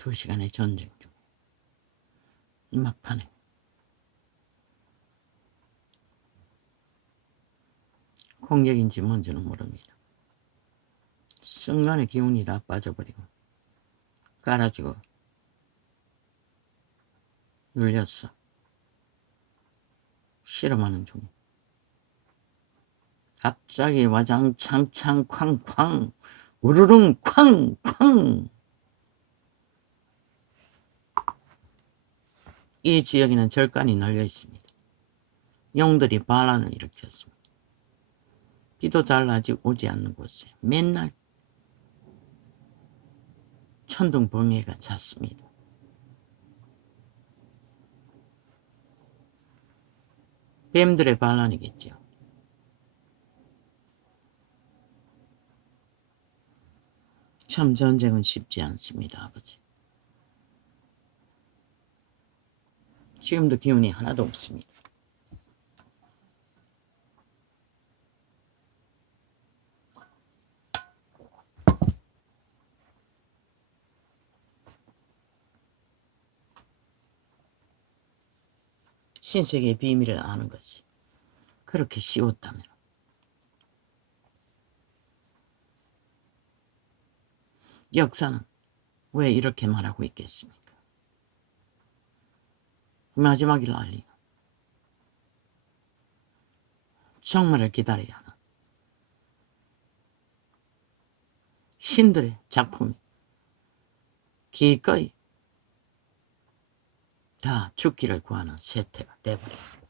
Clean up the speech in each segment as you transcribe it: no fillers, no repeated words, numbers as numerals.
2시간의 전쟁 중 막판에 공격인지 뭔지는 모릅니다. 순간에 기운이 다 빠져버리고 깔아지고 눌렸어. 실험하는 중 갑자기 와장창창 쾅쾅 우르릉 쾅쾅. 이 지역에는 절간이 널려 있습니다. 용들이 반란을 일으켰습니다. 비도 잘 아직 오지 않는 곳에 맨날 천둥번개가 찼습니다. 뱀들의 반란이겠죠. 참 전쟁은 쉽지 않습니다, 아버지. 지금도 기운이 하나도 없습니다. 신세계의 비밀을 아는 것이 그렇게 쉬웠다면 역사는 왜 이렇게 말하고 있겠습니까? 마지막을 알리는 정말을 기다려야 하는 신들의 작품이 기꺼이 다 죽기를 구하는 세태가 되어버렸습니다.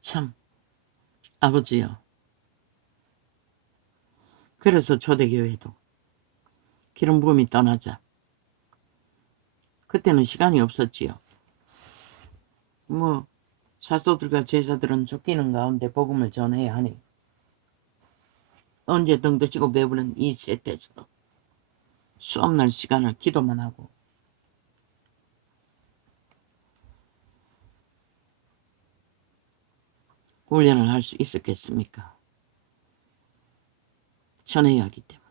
참 아버지요. 그래서 초대교회도 기름 부음이 떠나자 그때는 시간이 없었지요. 사도들과 제자들은 쫓기는 가운데 복음을 전해야 하니 언제 등 드시고 배부른 이 세태에서도 수없는 시간을 기도만 하고 훈련을 할 수 있었겠습니까? 전해야 하기 때문에.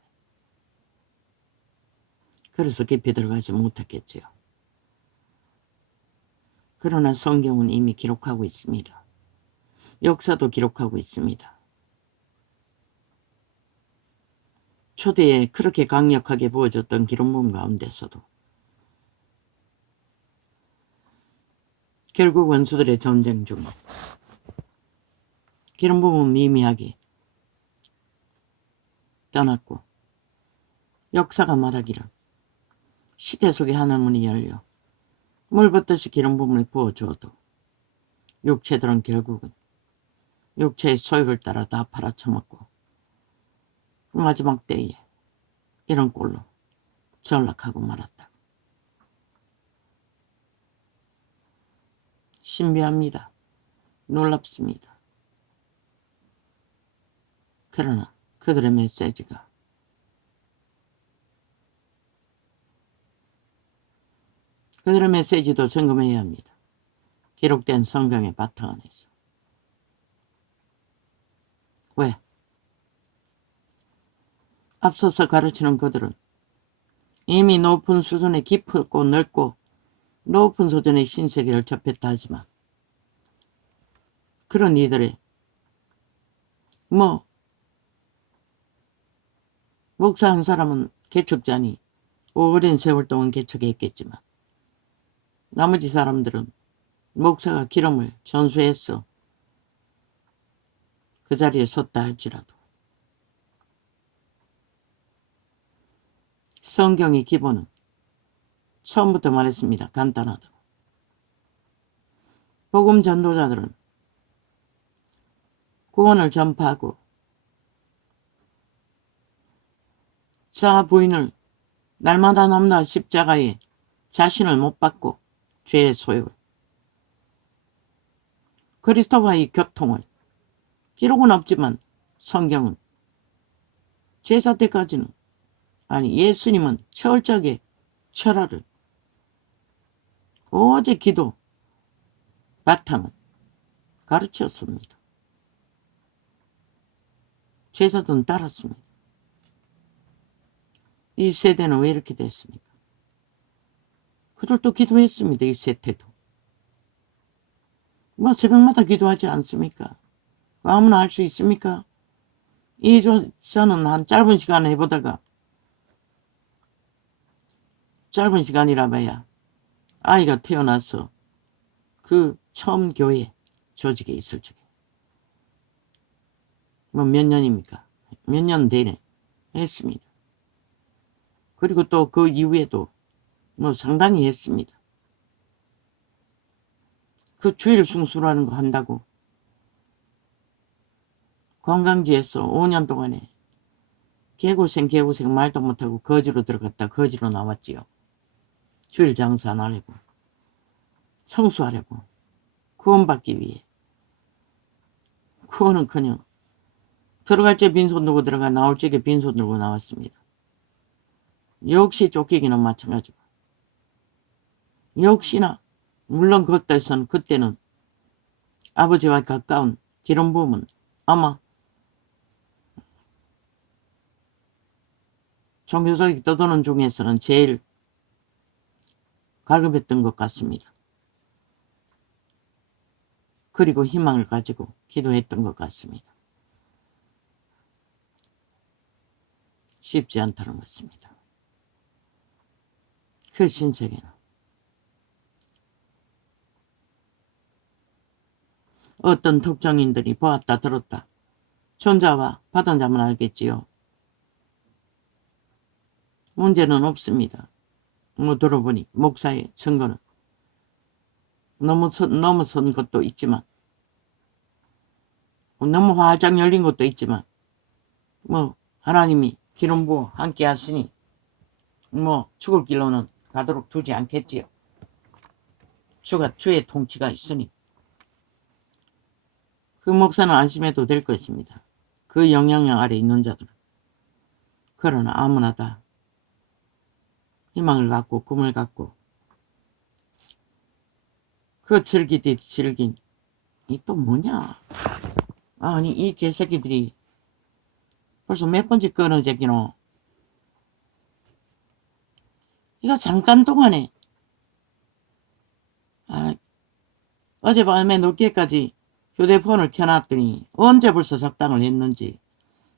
그래서 깊이 들어가지 못했겠지요. 그러나 성경은 이미 기록하고 있습니다. 역사도 기록하고 있습니다. 초대에 그렇게 강력하게 부어졌던 기름 부음 가운데서도 결국 원수들의 전쟁 중 기름 부음은 미미하게 떠났고 역사가 말하기를 시대 속에 하늘문이 열려 물 붓듯이 기름 부음을 부어주어도 육체들은 결국은 육체의 소욕을 따라 다 팔아쳐먹고 마지막 때에 이런 꼴로 전락하고 말았다. 신비합니다. 놀랍습니다. 그러나 그들의 메시지가 그들의 메시지도 점검해야 합니다. 기록된 성경의 바탕 안에서. 왜? 앞서서 가르치는 그들은 이미 높은 수준의 깊고 넓고 높은 수준의 신세계를 접했다 하지만 그런 이들의 목사 한 사람은 개척자니 오랜 세월 동안 개척했겠지만 나머지 사람들은 목사가 기름을 전수했어 그 자리에 섰다 할지라도 성경의 기본은 처음부터 말했습니다. 간단하다고. 복음 전도자들은 구원을 전파하고 자 부인을 날마다 남나 십자가에 자신을 못 박고 죄의 소욕을 그리스도와의 교통을 기록은 없지만 성경은 제사 때까지는 예수님은 철저하게 철화를 오직 기도 바탕은 가르쳤습니다. 제자들은 따랐습니다. 이 세대는 왜 이렇게 됐습니까? 그들도 기도했습니다. 이 세대도. 뭐 새벽마다 기도하지 않습니까? 아무나 할 수 있습니까? 저는 한 짧은 시간 해보다가 짧은 시간이라 봐야 아이가 태어나서 그 처음 교회 조직에 있을 적에 뭐 몇 년입니까? 몇 년 내내 했습니다. 그리고 또 그 이후에도 뭐 상당히 했습니다. 그 주일 숭수라는 거 한다고 관광지에서 5년 동안에 개고생 말도 못하고 거지로 들어갔다 거지로 나왔지요. 주일 장사 안 하려고 청소하려고 구원받기 위해. 구원은커녕 들어갈 때 빈손 들고 들어가 나올 적에 빈손 들고 나왔습니다. 역시 쫓기기는 마찬가지고 역시나 물론 그때는 아버지와 가까운 기름 부음은 아마 종교적이 떠도는 중에서는 제일 갈급했던 것 같습니다. 그리고 희망을 가지고 기도했던 것 같습니다. 쉽지 않다는 것입니다. 그 신세계는 어떤 특정인들이 보았다 들었다 천자와 받은 자만 알겠지요. 문제는 없습니다. 뭐 들어보니 목사의 증거는 넘어선 것도 있지만 너무 활짝 열린 것도 있지만 뭐 하나님이 기름 부어 함께 하시니 뭐 죽을 길로는 가도록 두지 않겠지요. 주의 통치가 있으니 그 목사는 안심해도 될 것입니다. 그 영향력 아래 있는 자들은. 그러나 아무나 다 희망을 갖고 꿈을 갖고 그 즐기듯 즐긴 이 또 뭐냐. 아니 이 개새끼들이 벌써 몇 번째 끊어제기노. 이거 잠깐 동안에 어젯밤에 늦게까지 휴대폰을 켜놨더니 언제 벌써 작당을 했는지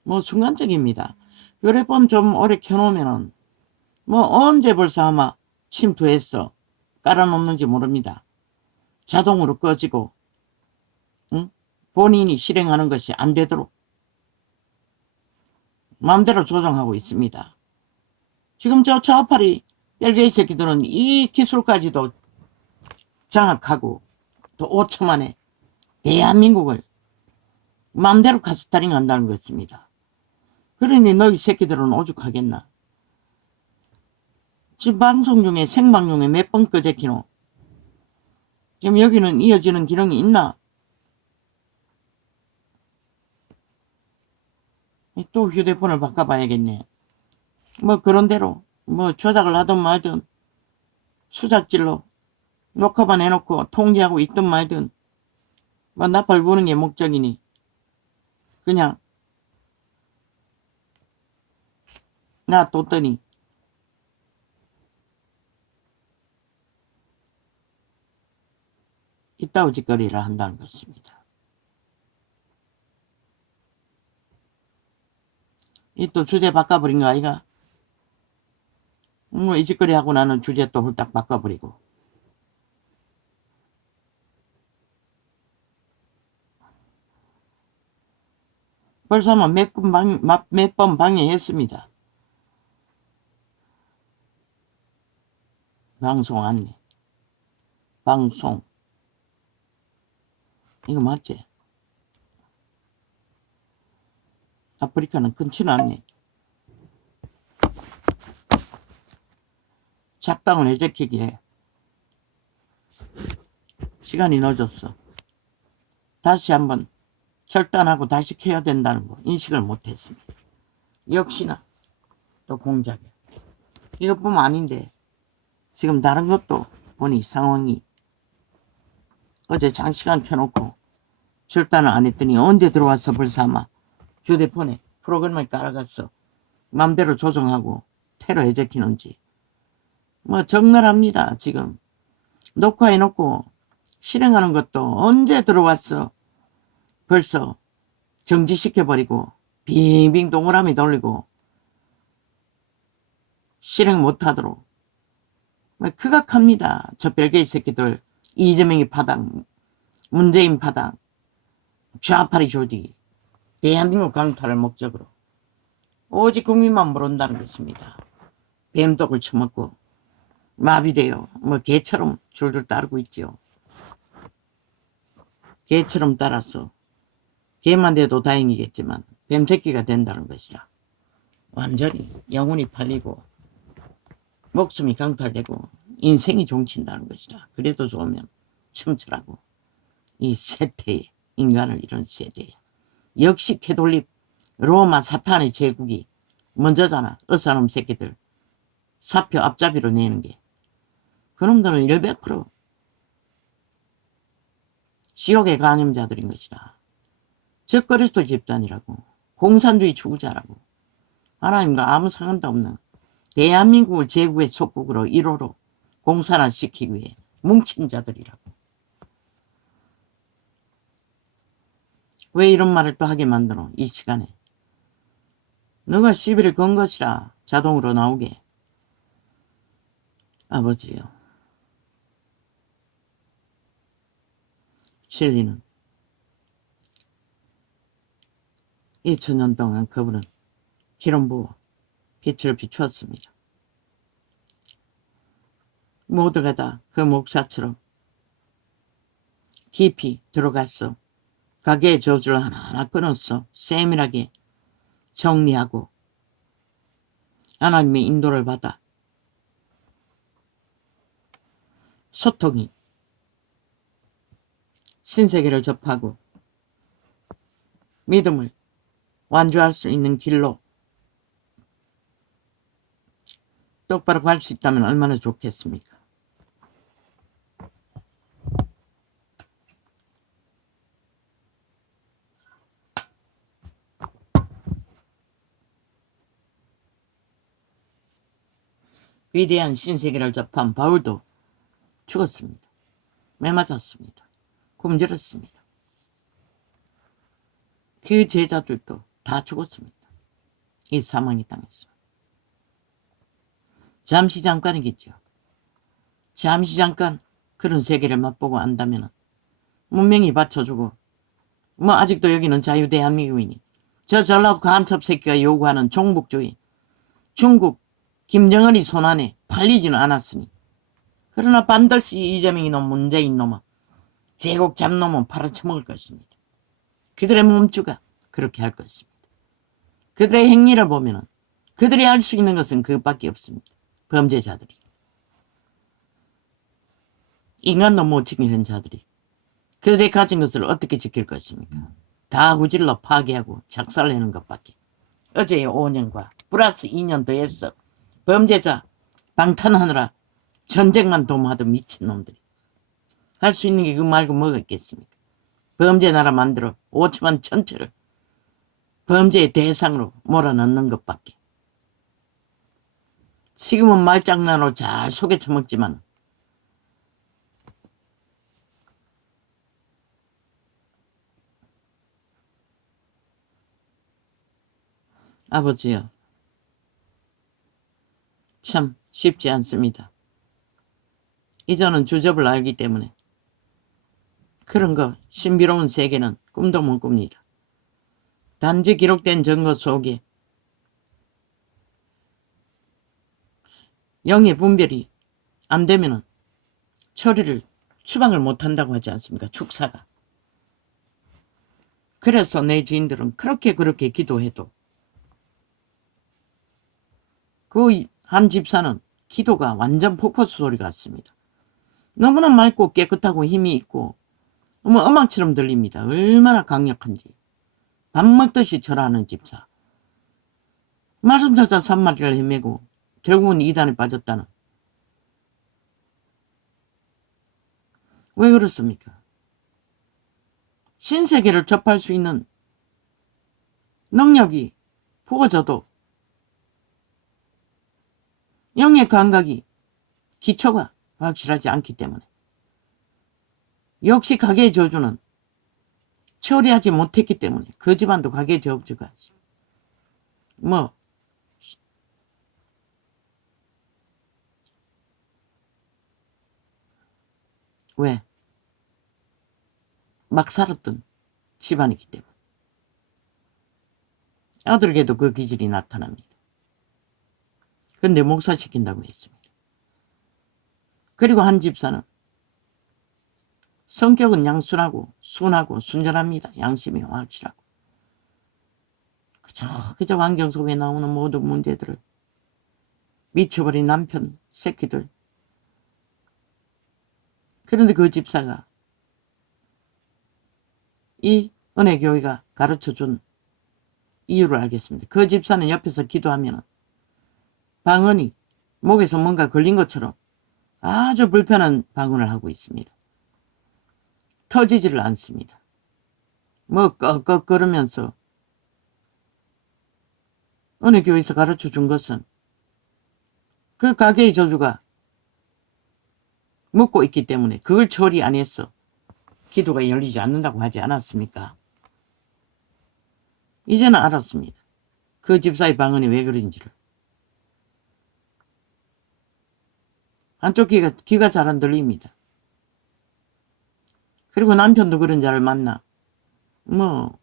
뭐 순간적입니다. 휴대폰 좀 오래 켜놓으면은 뭐 언제 벌써 아마 침투했어 깔아놓는지 모릅니다. 자동으로 꺼지고 응? 본인이 실행하는 것이 안 되도록 마음대로 조정하고 있습니다. 지금 저 좌파리 벨기에 새끼들은 이 기술까지도 장악하고 또 5초 만에 대한민국을 마음대로 가스타링 한다는 것입니다. 그러니 너희 새끼들은 오죽하겠나. 지금 방송 중에 생방송에 몇 번 꺼제키노. 지금 여기는 이어지는 기능이 있나? 또 휴대폰을 바꿔봐야겠네. 뭐 그런대로 뭐 조작을 하든 말든 수작질로 녹화만 해놓고 통제하고 있든 말든 뭐 나팔 부는 게 목적이니 그냥 놔뒀더니 이따위 짓거리를 한다는 것입니다. 이 또 주제 바꿔버린 거 아이가? 뭐 이 짓거리 하고 나는 주제 또 홀딱 바꿔버리고. 벌써 몇 번 방해했습니다. 방송 안내. 방송. 이거 맞지? 아프리카는 끊지는 않네. 작당을 해제키기래. 시간이 늦었어. 다시 한번 절단하고 다시 켜야 된다는 거 인식을 못했습니다. 역시나 또 공작이야. 이것뿐만 아닌데 지금 다른 것도 보니 상황이 어제 장시간 켜놓고 절단을 안 했더니 언제 들어왔어 벌써 아마 휴대폰에 프로그램을 깔아갔어. 맘대로 조정하고 테러 해제키는지. 뭐 적나라합니다. 지금 녹화해놓고 실행하는 것도 언제 들어왔어 벌써 정지시켜버리고 빙빙 동그라미 돌리고 실행 못하도록 극악합니다. 저 별개의 새끼들. 이재명이 파당, 문재인 파당, 좌파리 조직이 대한민국 강탈을 목적으로 오직 국민만 모른다는 것입니다. 뱀독을 처먹고 마비되어 뭐 개처럼 줄줄 따르고 있죠. 개처럼 따라서 개만 돼도 다행이겠지만 뱀새끼가 된다는 것이라 완전히 영혼이 팔리고 목숨이 강탈되고 인생이 종친다는 것이라. 그래도 좋으면 춤추라고. 이 세태의 인간을 이런 세대에 역시 캐톨릭 로마 사탄의 제국이 먼저잖아. 어사놈 새끼들 사표 앞잡이로 내는 게. 그놈들은 100% 지옥의 감염자들인 것이라. 저 그리스도 집단이라고. 공산주의 추구자라고. 하나님과 아무 상관도 없는 대한민국을 제국의 속국으로 1호로 공산화시키기 위해 뭉친 자들이라고. 왜 이런 말을 또 하게 만드노 이 시간에. 너가 시비를 건 것이라 자동으로 나오게. 아버지요. 진리는 2000년 동안 그분은 기름 부어 빛을 비추었습니다. 모두가 다 그 목사처럼 깊이 들어갔어. 가게의 저주를 하나하나 끊었어. 세밀하게 정리하고 하나님의 인도를 받아 소통이 신세계를 접하고 믿음을 완주할 수 있는 길로 똑바로 갈 수 있다면 얼마나 좋겠습니까? 위대한 신세계를 접한 바울도 죽었습니다. 매맞았습니다. 굶주렸습니다. 그 제자들도 다 죽었습니다. 이 사망의 땅에서. 잠시 잠깐이겠죠. 잠시 잠깐 그런 세계를 맛보고 안다면 문명이 받쳐주고 뭐 아직도 여기는 자유대한민국이니 저 전라도 간첩 새끼가 요구하는 종북주의 중국 김정은이 손안에 팔리지는 않았으니 그러나 반드시 이재명이 놈 문재인 놈은 제국 잡놈은 팔아쳐먹을 것입니다. 그들의 몸주가 그렇게 할 것입니다. 그들의 행위를 보면 그들이 할 수 있는 것은 그것밖에 없습니다. 범죄자들이. 인간도 못 지키는 자들이 그들이 가진 것을 어떻게 지킬 것입니까? 다 후질러 파괴하고 작살내는 것밖에. 어제의 5년과 플러스 2년 더했어. 범죄자 방탄하느라 전쟁만 도모하던 미친놈들이. 할 수 있는 게 그거 말고 뭐가 있겠습니까? 범죄 나라 만들어 5천만 전체를 범죄의 대상으로 몰아넣는 것밖에. 지금은 말장난으로 잘 속에 처먹지만 아버지요. 참 쉽지 않습니다. 이제는 주접을 알기 때문에 그런 거 신비로운 세계는 꿈도 못 꿉니다. 단지 기록된 증거 속에 영의 분별이 안 되면 처리를 추방을 못한다고 하지 않습니까? 축사가. 그래서 내 지인들은 그렇게 기도해도 그 한 집사는 기도가 완전 폭포수 소리 같습니다. 너무나 맑고 깨끗하고 힘이 있고 음악처럼 들립니다. 얼마나 강력한지. 밥 먹듯이 절하는 집사. 말씀 찾아 산마리를 헤매고 결국은 이단에 빠졌다는. 왜 그렇습니까? 신세계를 접할 수 있는 능력이 부어져도 영의 감각이 기초가 확실하지 않기 때문에 역시 가계의 저주는 처리하지 못했기 때문에 그 집안도 가계의 저주가 뭐 왜? 막 살았던 집안이기 때문에 아들에게도 그 기질이 나타납니다. 근데 목사시킨다고 했습니다. 그리고 한 집사는 성격은 양순하고 순하고 순전합니다. 양심이 확실하고 그저 환경 속에 나오는 모든 문제들을 미쳐버린 남편 새끼들. 그런데 그 집사가 이 은혜교회가 가르쳐준 이유를 알겠습니다. 그 집사는 옆에서 기도하면 방언이 목에서 뭔가 걸린 것처럼 아주 불편한 방언을 하고 있습니다. 터지지를 않습니다. 뭐 꺽꺽거리면서 은혜교회에서 가르쳐준 것은 그 가게의 저주가 묻고 있기 때문에 그걸 처리 안 해서 기도가 열리지 않는다고 하지 않았습니까? 이제는 알았습니다. 그 집사의 방언이 왜 그런지를. 한쪽 귀가 잘 안 들립니다. 그리고 남편도 그런 자를 만나 뭐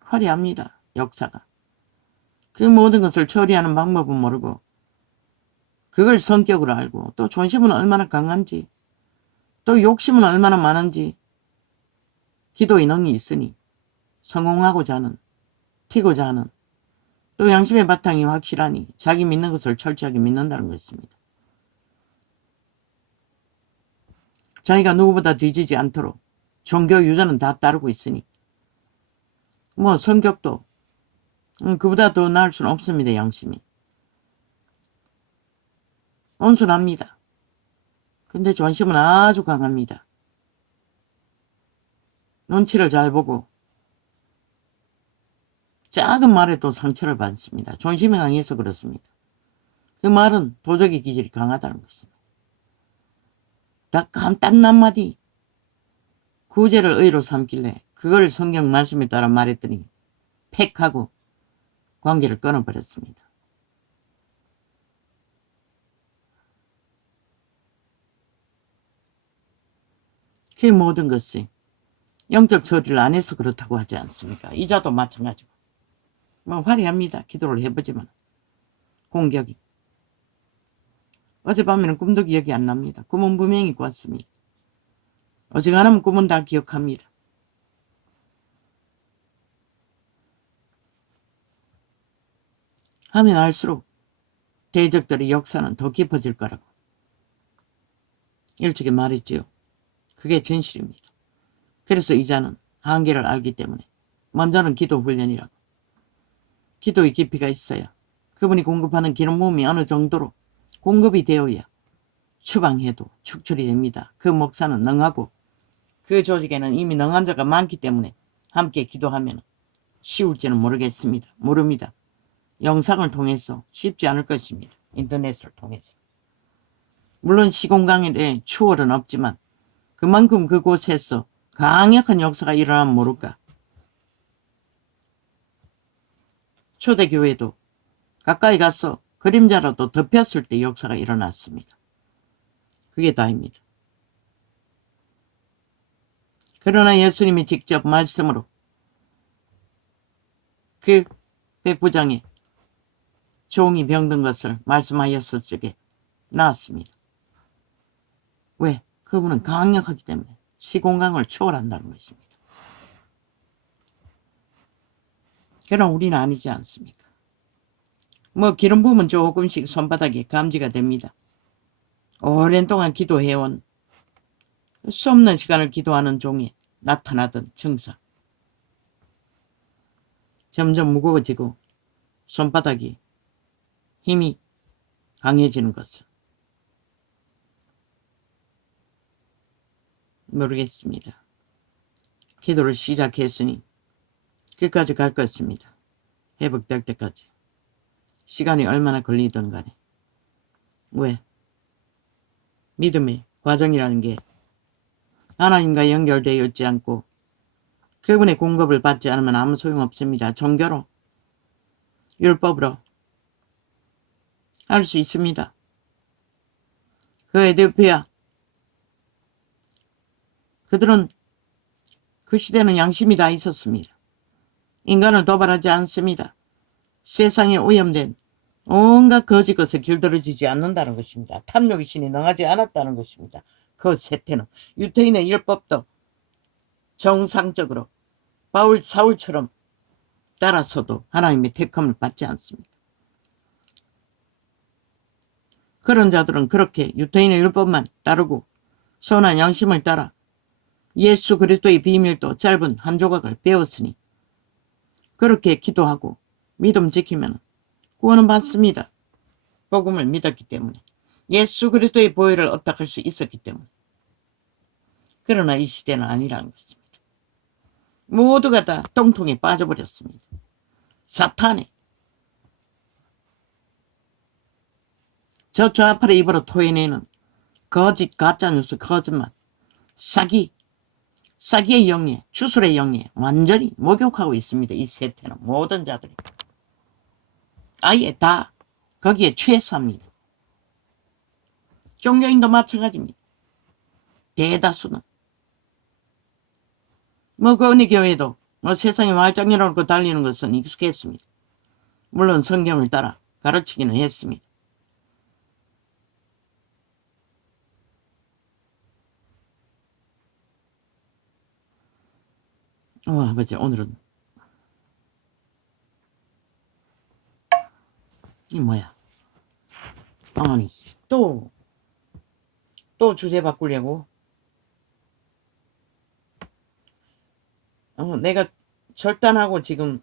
화려합니다. 역사가. 그 모든 것을 처리하는 방법은 모르고 그걸 성격으로 알고 또 존심은 얼마나 강한지 또 욕심은 얼마나 많은지 기도의 능이 있으니 성공하고자 하는 튀고자 하는 또 양심의 바탕이 확실하니 자기 믿는 것을 철저하게 믿는다는 것입니다. 자기가 누구보다 뒤지지 않도록 종교 유전은 다 따르고 있으니 뭐 성격도 그보다 더 나을 수는 없습니다. 양심이 온순합니다. 근데 존심은 아주 강합니다. 눈치를 잘 보고 작은 말에도 상처를 받습니다. 존심이 강해서 그렇습니다. 그 말은 도적의 기질이 강하다는 것입니다. 단 한마디 구제를 의로 삼길래 그걸 성경 말씀에 따라 말했더니 팩하고 관계를 끊어버렸습니다. 그 모든 것이 영적 처리를 안 해서 그렇다고 하지 않습니까? 이자도 마찬가지고 뭐 화려합니다. 기도를 해보지만 공격이 어젯밤에는 꿈도 기억이 안 납니다. 꿈은 분명히 꿨습니다. 어지간하면 꿈은 다 기억합니다. 하면 할수록 대적들의 역사는 더 깊어질 거라고 일찍이 말했지요. 그게 진실입니다. 그래서 이자는 한계를 알기 때문에 먼저는 기도 훈련이라고. 기도의 깊이가 있어야 그분이 공급하는 기름 부음이 어느 정도로 공급이 되어야 추방해도 축출이 됩니다. 그 목사는 능하고 그 조직에는 이미 능한 자가 많기 때문에 함께 기도하면 쉬울지는 모릅니다. 영상을 통해서 쉽지 않을 것입니다. 인터넷을 통해서. 물론 시공간에 추월은 없지만 그만큼 그곳에서 강력한 역사가 일어나면 모를까. 초대교회도 가까이 가서 그림자라도 덮였을 때 역사가 일어났습니다. 그게 다입니다. 그러나 예수님이 직접 말씀으로 그 백부장의 종이 병든 것을 말씀하였을 적에 나았습니다. 왜? 그분은 강력하기 때문에 시공간을 초월한다는 것입니다. 그러나 우리는 아니지 않습니까? 뭐 기름 부으면 조금씩 손바닥에 감지가 됩니다. 오랜 동안 기도해온 수없는 시간을 기도하는 종에 나타나던 증상. 점점 무거워지고 손바닥이 힘이 강해지는 것을 모르겠습니다. 기도를 시작했으니 끝까지 갈 것입니다. 회복될 때까지. 시간이 얼마나 걸리든 간에. 왜? 믿음의 과정이라는 게 하나님과 연결되어 있지 않고 그분의 공급을 받지 않으면 아무 소용없습니다. 종교로, 율법으로 할 수 있습니다. 그 에디오피아 그들은 그 시대는 양심이 다 있었습니다. 인간을 도발하지 않습니다. 세상에 오염된 온갖 거짓 것을 길들여지지 않는다는 것입니다. 탐욕의 신이 능하지 않았다는 것입니다. 그 세태는 유태인의 율법도 정상적으로 사울처럼 따라서도 하나님의 택함을 받지 않습니다. 그런 자들은 그렇게 유태인의 율법만 따르고 선한 양심을 따라 예수 그리스도의 비밀도 짧은 한 조각을 배웠으니 그렇게 기도하고 믿음 지키면 구원은 받습니다. 복음을 믿었기 때문에 예수 그리스도의 보혈을 업탁할 수 있었기 때문에. 그러나 이 시대는 아니라는 것입니다. 모두가 다 똥통에 빠져버렸습니다. 사탄에 저 좌파를 입으로 토해내는 거짓, 가짜뉴스, 거짓말, 사기의 영예, 주술의 영예 완전히 목욕하고 있습니다. 이 세태는 모든 자들이 아예 다 거기에 취해서합니다. 종교인도 마찬가지입니다. 대다수는 그 어느 교회도 세상에 말짱 열어놓고 달리는 것은 익숙했습니다. 물론 성경을 따라 가르치기는 했습니다. 아버지, 오늘은 이 뭐야? 아니 또 주제 바꾸려고? 내가 절단하고 지금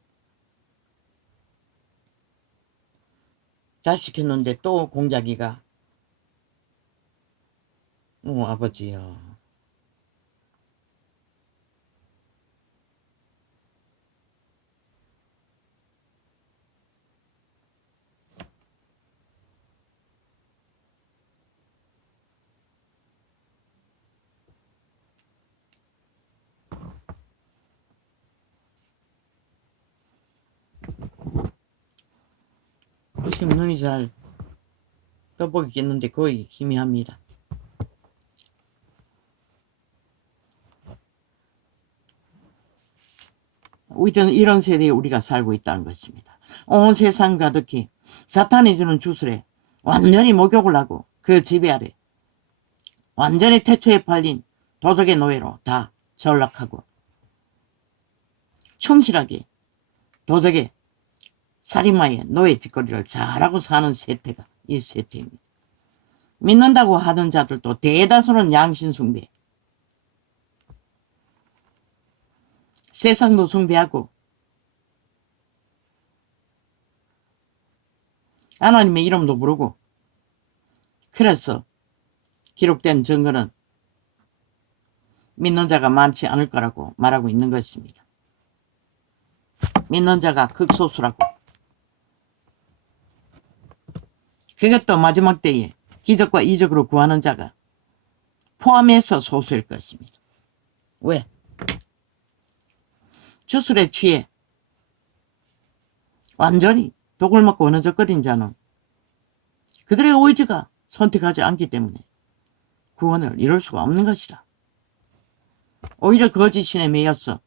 잘 시켰는데 또 공작이가 아버지야. 지금 눈이 잘 떠보이겠는데 거의 희미합니다. 이런 세대에 우리가 살고 있다는 것입니다. 온 세상 가득히 사탄이 주는 주술에 완전히 목욕을 하고 그 지배 아래 완전히 태초에 팔린 도적의 노예로 다 전락하고 충실하게 도적의 살인마의 노예 짓거리를 잘하고 사는 세태가 이 세태입니다. 믿는다고 하던 자들도 대다수는 양심 숭배, 세상도 숭배하고 하나님의 이름도 부르고, 그래서 기록된 증거는 믿는 자가 많지 않을 거라고 말하고 있는 것입니다. 믿는 자가 극소수라고. 그것도 마지막 때에 기적과 이적으로 구하는 자가 포함해서 소수일 것입니다. 왜? 주술에 취해 완전히 독을 먹고 어느적거린 자는 그들의 의지가 선택하지 않기 때문에 구원을 이룰 수가 없는 것이라. 오히려 거짓 신에 매여서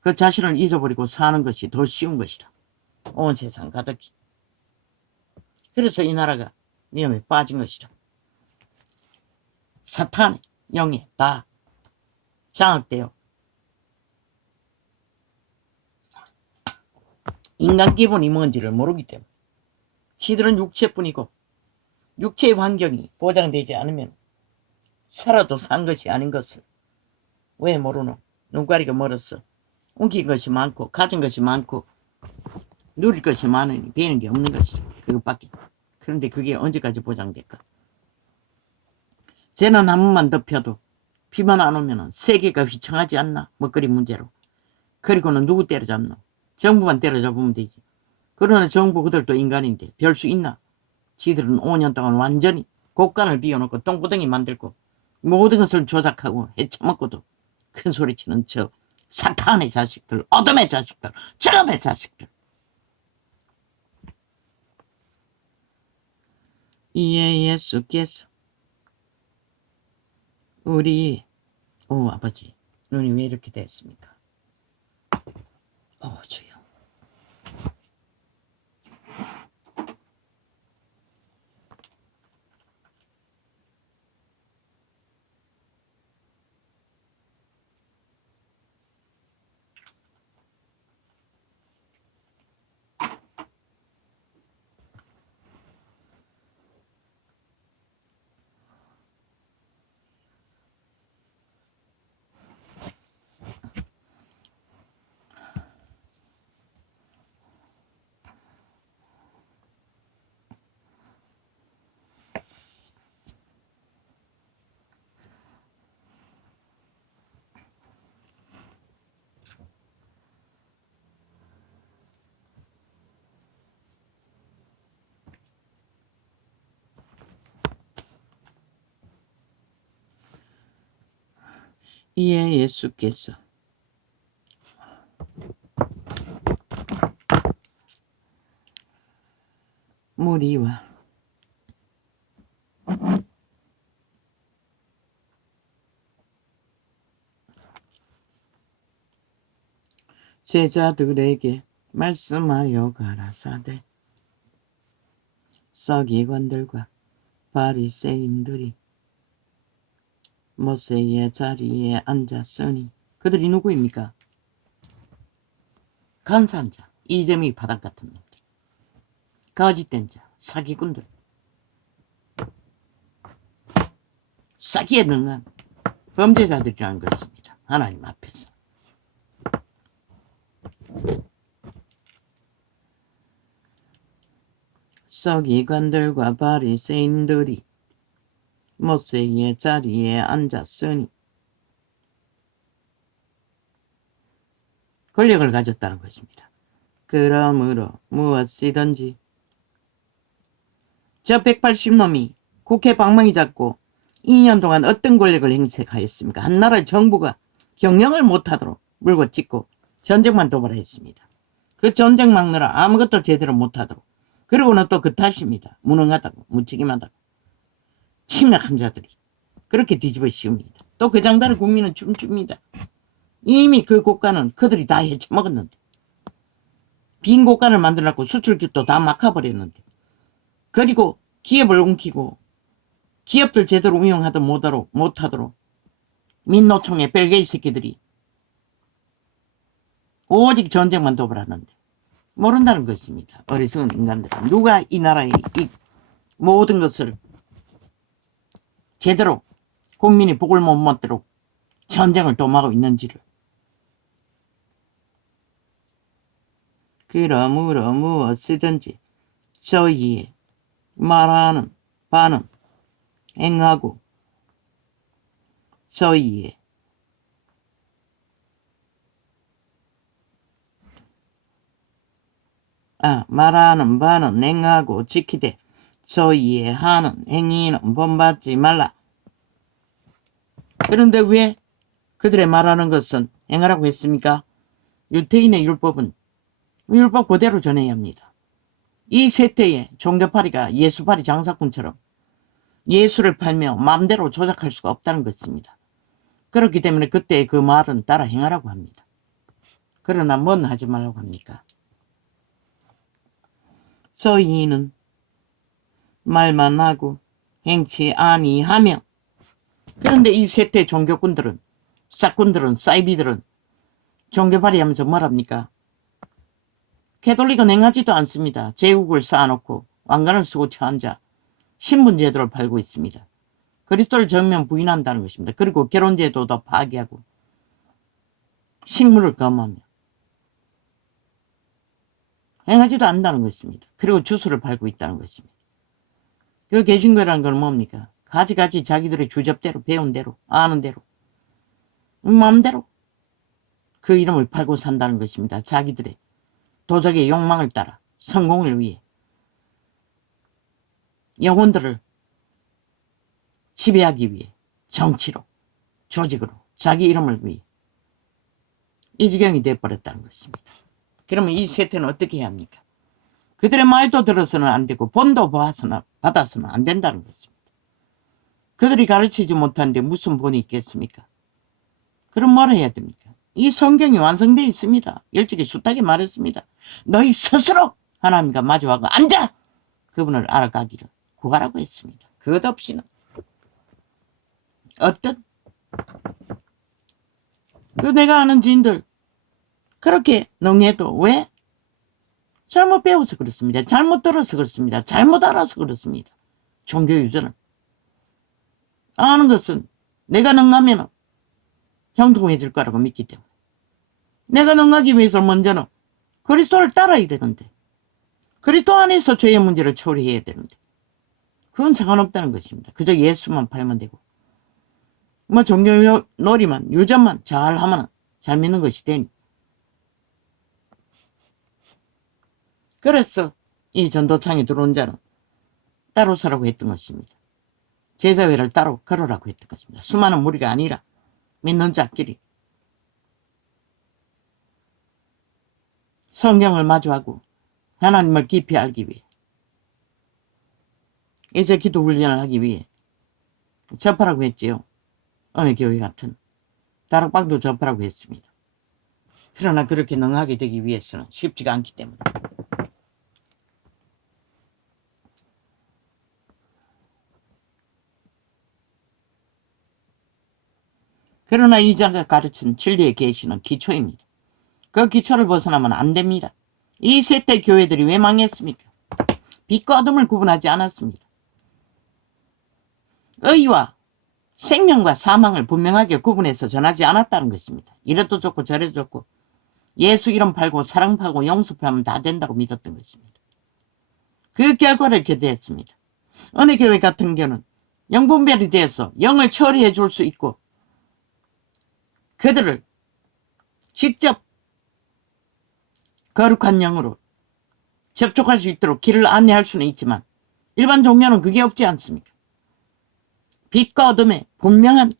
그 자신을 잊어버리고 사는 것이 더 쉬운 것이라. 온 세상 가득히. 그래서 이 나라가 위험에 빠진 것이라. 사탄의 영에 다 장악되어 인간 기본이 뭔지를 모르기 때문에 지들은 육체뿐이고 육체의 환경이 보장되지 않으면 살아도 산 것이 아닌 것을 왜 모르노? 눈가리가 멀었어. 옮긴 것이 많고 가진 것이 많고 누릴 것이 많으니 배는 게 없는 것이라. 그것밖에. 그런데 그게 언제까지 보장될까? 쟤는 한 번만 덮여도 비만 안 오면은 세계가 휘청하지 않나? 먹거리 문제로. 그리고는 누구 때려잡노? 정부만 때려잡으면 되지. 그러나 정부 그들도 인간인데 별 수 있나? 지들은 5년 동안 완전히 곡간을 비워놓고 똥구덩이 만들고 모든 것을 조작하고 해쳐먹고도 큰 소리치는 저 사탄의 자식들, 어둠의 자식들, 저놈의 자식들. 이에 예수께서 우리 아버지 눈이 왜 이렇게 됐습니까? 주여. 이에 예수께서 무리와 제자들에게 말씀하여 가라사대 서기관들과 바리새인들이 모세의 자리에 앉았으니 그들이 누구입니까? 간사한 자, 이재명이 바닥 같은 놈들, 거짓된 자, 사기꾼들, 사기에 능한 범죄자들이라는 것입니다. 하나님 앞에서. 서기관들과 바리새인들이 모세의 자리에 앉았으니 권력을 가졌다는 것입니다. 그러므로 무엇이든지 저 180놈이 국회 방망이 잡고 2년 동안 어떤 권력을 행사하였습니까? 한 나라의 정부가 경영을 못하도록 물고 찢고 전쟁만 도발했습니다. 그 전쟁 막느라 아무것도 제대로 못하도록. 그리고는 또 그 탓입니다. 무능하다고, 무책임하다고. 침략한 자들이 그렇게 뒤집어 씌웁니다. 또 그 장단을 국민은 춤춥니다. 이미 그 국가는 그들이 다 해쳐먹었는데, 빈 국가를 만들어놓고 수출기도 다 막아버렸는데, 그리고 기업을 움키고 기업들 제대로 운영하도 못하도록 민노총의 벨게이 새끼들이 오직 전쟁만 도발하는데 모른다는 것입니다. 어리석은 인간들은. 누가 이 나라의 이 모든 것을 제대로 국민이 복을 못 먹도록 전쟁을 도모하고 있는지를. 그러므로 무엇이든지 저희의 말하는 바는 행하고 저희의 말하는 바는 행하고 지키되 저희의 하는 행위는 본받지 말라. 그런데 왜 그들의 말하는 것은 행하라고 했습니까? 유태인의 율법은 율법 그대로 전해야 합니다. 이 세대의 종교파리가 예수파리 장사꾼처럼 예수를 팔며 마음대로 조작할 수가 없다는 것입니다. 그렇기 때문에 그때 그 말은 따라 행하라고 합니다. 그러나 뭔 하지 말라고 합니까? 저희는 말만 하고 행치 아니하며. 그런데 이 세대 종교꾼들은, 싹꾼들은, 사이비들은 종교발이 하면서 뭐랍니까? 캐톨릭은 행하지도 않습니다. 제국을 쌓아놓고 왕관을 쓰고 처앉아 신분제도를 팔고 있습니다. 그리스도를 정면 부인한다는 것입니다. 그리고 결혼제도도 파괴하고 식물을 검하며 행하지도 않는다는 것입니다. 그리고 주술을 팔고 있다는 것입니다. 그 개신교라는 건 뭡니까? 가지가지 자기들의 주접대로, 배운 대로, 아는 대로 마음대로 그 이름을 팔고 산다는 것입니다. 자기들의 도적의 욕망을 따라 성공을 위해 영혼들을 지배하기 위해 정치로 조직으로 자기 이름을 위해 이 지경이 되어버렸다는 것입니다. 그러면 이 세태는 어떻게 해야 합니까? 그들의 말도 들어서는 안 되고 본도 받아서는 안 된다는 것입니다. 그들이 가르치지 못하는데 무슨 본이 있겠습니까? 그럼 뭘 해야 됩니까? 이 성경이 완성되어 있습니다. 일찍이 숱하게 말했습니다. 너희 스스로 하나님과 마주하고 앉아! 그분을 알아가기를 구하라고 했습니다. 그것 없이는 어떤 그 내가 아는 지인들 그렇게 능해도 왜? 잘못 배워서 그렇습니다. 잘못 들어서 그렇습니다. 잘못 알아서 그렇습니다. 종교 유전을 아는 것은 내가 능하면 형통해질 거라고 믿기 때문에 내가 능하기 위해서 먼저는 그리스도를 따라야 되는데 그리스도 안에서 죄의 문제를 처리해야 되는데 그건 상관없다는 것입니다. 그저 예수만 팔면 되고 뭐 종교 놀이만 유전만 잘하면 잘 믿는 것이 되니 그래서 이 전도창에 들어온 자는 따로 서라고 했던 것입니다. 제자회를 따로 걸으라고 했던 것입니다. 수많은 무리가 아니라 믿는 자끼리 성경을 마주하고 하나님을 깊이 알기 위해 이제 기도 훈련을 하기 위해 접하라고 했지요. 어느 교회 같은 다락방도 접하라고 했습니다. 그러나 그렇게 능하게 되기 위해서는 쉽지가 않기 때문에 그러나 이 자가 가르친 진리의 계시는 기초입니다. 그 기초를 벗어나면 안 됩니다. 이 세대 교회들이 왜 망했습니까? 빛과 어둠을 구분하지 않았습니다. 의와 생명과 사망을 분명하게 구분해서 전하지 않았다는 것입니다. 이래도 좋고 저래도 좋고 예수 이름 팔고 사랑 팔고 용서 팔면 다 된다고 믿었던 것입니다. 그 결과를 기대했습니다. 어느 교회 같은 경우는 영분별이 되어서 영을 처리해 줄 수 있고 그들을 직접 거룩한 영으로 접촉할 수 있도록 길을 안내할 수는 있지만 일반 종교는 그게 없지 않습니까? 빛과 어둠의 분명한